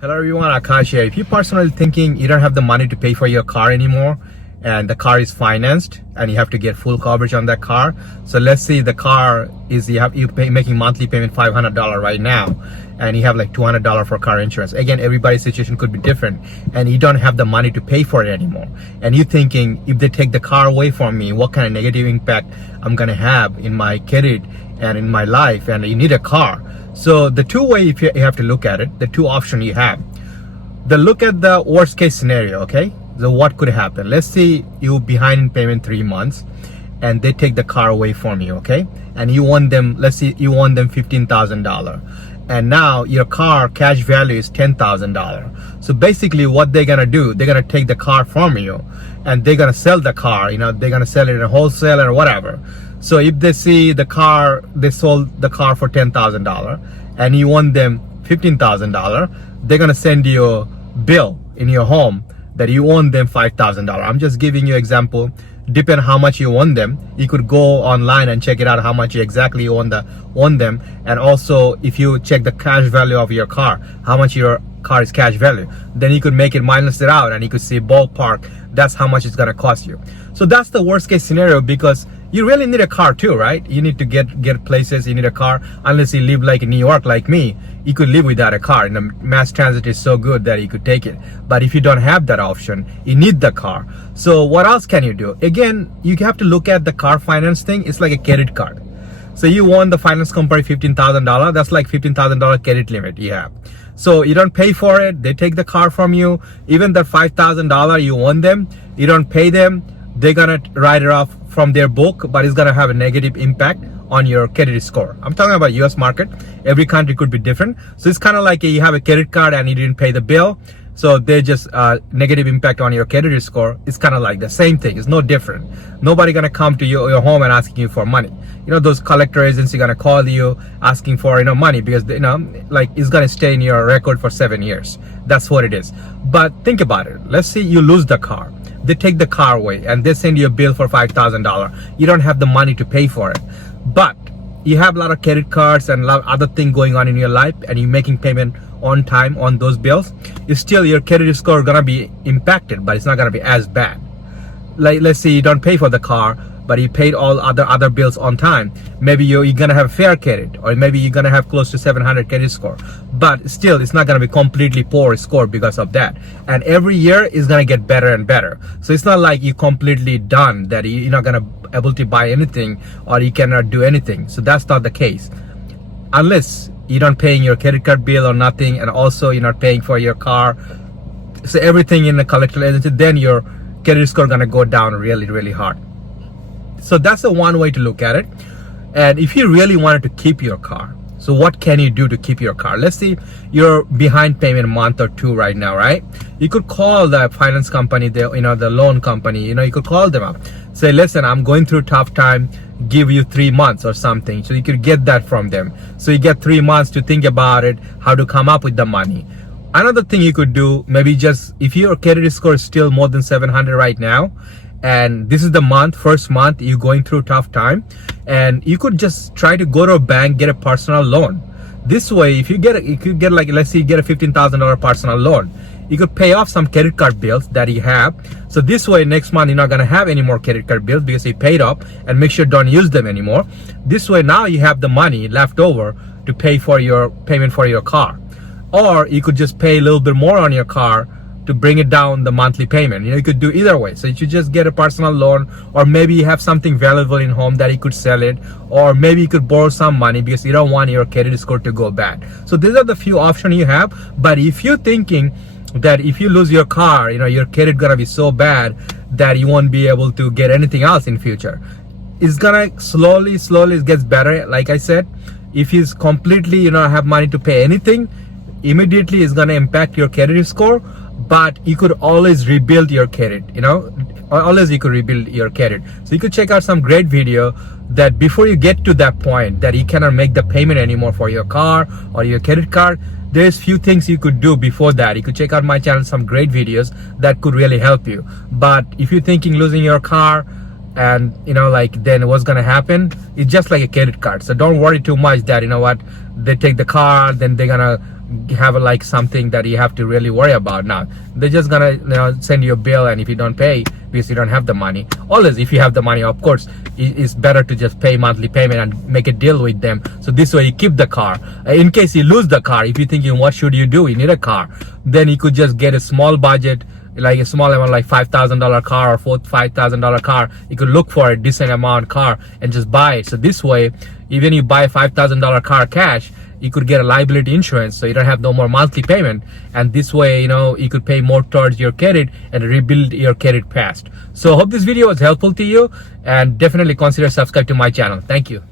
Hello everyone, Akash here. If you're personally thinking you don't have the money to pay for your car anymore and the car is financed and you have to get full coverage on that car. So let's say the car is making monthly payment $500 right now and you have like $200 for car insurance. Again, everybody's situation could be different and you don't have the money to pay for it anymore. And you're thinking, if they take the car away from me, what kind of negative impact I'm gonna have in my credit and in my life, and you need a car. So the two way if you have to look at it, the two options you have. Look at the worst case scenario, okay? So what could happen? Let's say you're behind in payment 3 months and they take the car away from you, okay? And you want them, let's say you want them $15,000. And now your car cash value is $10,000. So basically what they're gonna do, they're gonna take the car from you and they're gonna sell the car, they're gonna sell it in a wholesale or whatever. So if they see the car, they sold the car for $10,000 and you want them $15,000, they're gonna send you a bill in your home that you owe them $5,000. I'm just giving you example. Depending how much you owe them, you could go online and check it out how much you exactly owe them. And also if you check the cash value of your car, how much your car is cash value, then you could make it minus it out and you could see ballpark, that's how much it's gonna cost you. So that's the worst case scenario, because you really need a car too, right? You need to get places, you need a car. Unless you live like in New York like me, you could live without a car. Mass transit is so good that you could take it. But if you don't have that option, you need the car. So what else can you do? Again, you have to look at the car finance thing. It's like a credit card. So you want the finance company $15,000, that's like $15,000 credit limit you have. So you don't pay for it, they take the car from you. Even the $5,000 you owe them, you don't pay them, they're gonna write it off from their book, but it's gonna have a negative impact on your credit score. I'm talking about US market. Every country could be different. So it's kind of like you have a credit card and you didn't pay the bill. So they just negative impact on your credit score. It's kind of like the same thing. It's no different. Nobody gonna come to your home and asking you for money. Those collector agents are gonna call you asking for money because like it's gonna stay in your record for 7 years. That's what it is. But think about it. Let's say you lose the car. They take the car away and they send you a bill for $5,000. You don't have the money to pay for it, but you have a lot of credit cards and a lot of other things going on in your life and you're making payment on time on those bills. Still your credit score gonna be impacted, but it's not gonna be as bad. Like let's say you don't pay for the car, but you paid all other bills on time. Maybe you're gonna have fair credit, or maybe you're gonna have close to 700 credit score. But still, it's not gonna be completely poor score because of that. And every year is gonna get better and better. So it's not like you're completely done, that you're not gonna able to buy anything or you cannot do anything. So that's not the case, unless you're not paying your credit card bill or nothing, and also you're not paying for your car. So everything in the collector agency, then your credit score gonna go down really, really hard. So that's the one way to look at it. And if you really wanted to keep your car, so what can you do to keep your car? Let's say you're behind payment a month or two right now, right? You could call the finance company, the loan company, you could call them up. Say, listen, I'm going through a tough time, give you 3 months or something. So you could get that from them. So you get 3 months to think about it, how to come up with the money. Another thing you could do, maybe just, if your credit score is still more than 700 right now, and this is the first month you're going through a tough time, and you could just try to go to a bank, get a personal loan. This way, if you could get like, let's say you get a $15,000 personal loan, you could pay off some credit card bills that you have. So this way, next month you're not gonna have any more credit card bills because you paid up, and make sure don't use them anymore. This way, now you have the money left over to pay for your payment for your car. Or you could just pay a little bit more on your car to bring it down the monthly payment. You could do either way. So you should just get a personal loan, or maybe you have something valuable in home that you could sell it, or maybe you could borrow some money because you don't want your credit score to go bad. So these are the few options you have. But if you're thinking that if you lose your car, your credit gonna be so bad that you won't be able to get anything else in future, it's gonna slowly it gets better. Like I said, if it's completely have money to pay anything, immediately it's gonna impact your credit score. But you could always rebuild your credit, always you could rebuild your credit. So you could check out some great video that before you get to that point that you cannot make the payment anymore for your car or your credit card, there's few things you could do before that. You could check out my channel, some great videos that could really help you. But if you're thinking losing your car, and then what's gonna happen, it's just like a credit card. So don't worry too much that they take the car, then they're gonna have like something that you have to really worry about. Now they're just gonna send you a bill, and if you don't pay because you don't have the money, always if you have the money, of course it's better to just pay monthly payment and make a deal with them, so this way you keep the car. In case you lose the car, if you're thinking what should you do, you need a car, then you could just get a small budget, like a small amount, like $5,000 car or $5,000 car. You could look for a decent amount car and just buy it. So this way, even you buy a $5,000 car cash, you could get a liability insurance, so you don't have no more monthly payment, and this way you could pay more towards your credit and rebuild your credit past. So hope this video was helpful to you, and definitely consider subscribe to my channel. Thank you.